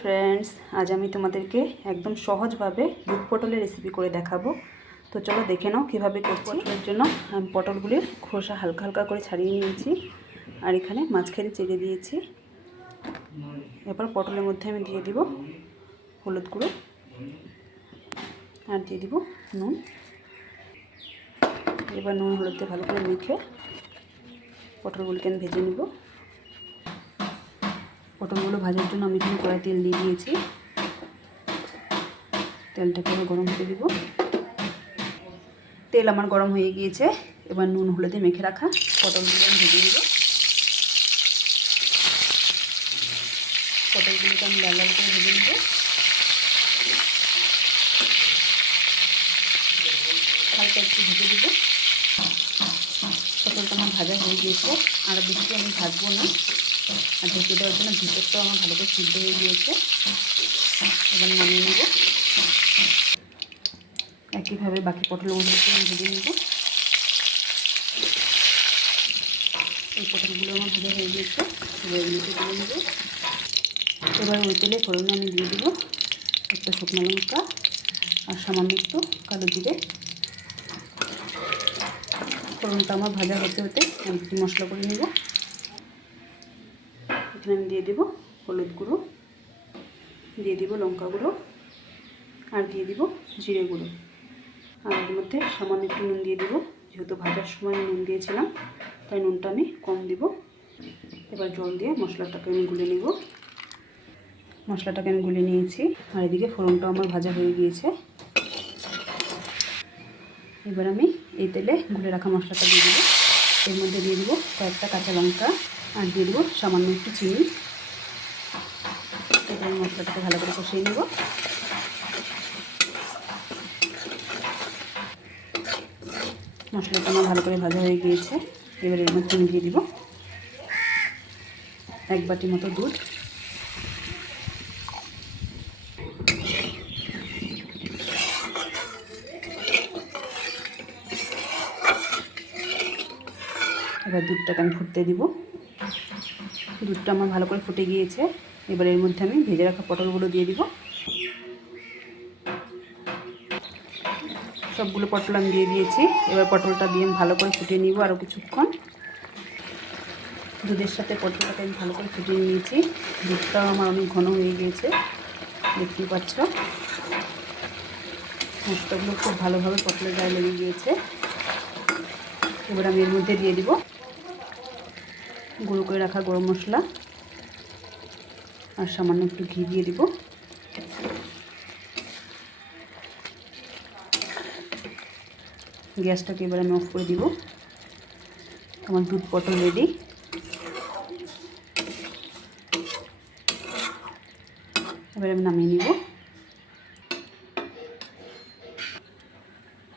Friends, आज আমি তোমাদেরকে একদম সহজভাবে দুধ পটলের রেসিপি করে দেখাবো। তো চলো দেখে নাও কিভাবে করছি। এর জন্য আমি পটলগুলির খোসা হালকা হালকা করে ছাড়িয়ে নিয়েছি আর এখানে মাঝখানে চেড়ে দিয়েছি। এরপর পটলের মধ্যে আমি দিয়ে দিব হলুদ গুঁড়ো আর দিয়ে দিব নুন। এবার নুন হলুদ দিয়ে ভালো করে মেখে পটলগুলিকে আমি ভেজে নিব। পটলগুলো ভাজার জন্য আমি এখানে কড়াই তেল দিয়ে দিয়েছি। তেলটাকে আমি গরম হতে দিব। তেল আমার গরম হয়ে গিয়েছে। এবার নুন হলুদে মেখে রাখা পটলগুলো আমি ভেজে নিব। পটলগুলোকে আমি লাল লাল করে ভেজে নিব। হালকা একটু ভেজে দিব। পটলটা আমার ভাজা হয়ে গিয়েছে, আর বেশি আমি ভাজবো না। আর ঢেকে দেওয়ার জন্য ভিতরটাও আমার ভালো করে সিদ্ধ হয়ে গিয়েছে। এবার নামিয়ে নেব। একইভাবে বাকি পটলগুলোকে আমি ভেজে নেব। এই পটলগুলো আমার ভাজা হয়ে গিয়েছে। এবার এগুলোকে তুলে নেব। এবার ওই তেলে ফোড়নে আমি দিয়ে দেবো একটা শুকনো লঙ্কা আর সামান্য একটু কালো জিরে। ফোড়নটা আমার ভাজা হতে হতে আমি একটু মশলা করে নেব। এখানে আমি দিয়ে দেব হলুদ গুঁড়ো, দিয়ে দিব লঙ্কা গুঁড়ো আর দিয়ে দিব জিরে গুঁড়ো। আর এর মধ্যে সামান্য একটু নুন দিয়ে দেবো, যেহেতু ভাজার সময় নুন দিয়েছিলাম তাই নুনটা আমি কম দিব। এবার জল দিয়ে মশলাটাকে আমি গুলে নেব। মশলাটাকে আমি গুলে নিয়েছি আর এদিকে ফোড়নটাও আমার ভাজা হয়ে গিয়েছে। এবার আমি এই তেলে গুলে রাখা মশলাটা দিয়ে দেবো। এর মধ্যে দিয়ে দেবো কয়েকটা কাঁচা লঙ্কা আর দিয়ে দেবো সামান্য একটু চিনি। এবার মশলাটাকে ভালো করে কষিয়ে নেব। মশলাটা আমার ভালো করে ভাজা হয়ে গিয়েছে। এবার এর মধ্যে আমি দিয়ে দিব এক বাটি মতো দুধ। এবার দুধটাকে আমি ফুটতে দিব। দুধটা আমার ভালো করে ফুটে গিয়েছে। এবার এর মধ্যে আমি ভেজে রাখা পটলগুলো দিয়ে দিব। সবগুলো পটল আমি দিয়ে দিয়েছি। এবার পটলটা দিয়ে আমি ভালো করে ফুটিয়ে নিব আরও কিছুক্ষণ। দুধের সাথে পটলটাকে আমি ভালো করে ফুটিয়ে নিয়েছি। দুধটাও আমার অনেক ঘন হয়ে গিয়েছে, দেখতেই পাচ্ছ। মশলাগুলো খুব ভালোভাবে পটলের গায়ে লেগে গিয়েছে। এবার আমি এর মধ্যে দিয়ে দিব গুঁড়ো করে রাখা গরম মশলা আর সামান্য একটু ঘি দিয়ে দিব। গ্যাসটাকে এবার আমি অফ করে দিব। আমার দুধ পটল রেডি। এবার আমি নামিয়ে নিব।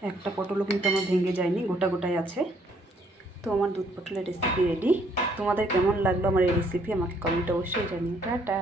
একটা পটলও কিন্তু আমার ভেঙে যায়নি, গোটা গোটাই আছে। তো আমার দুধ পটলের রেসিপি রেডি। তোমাদের কেমন লাগলো আমার এই রেসিপি আমাকে কমেন্টে অবশ্যই জানিও। টাটা।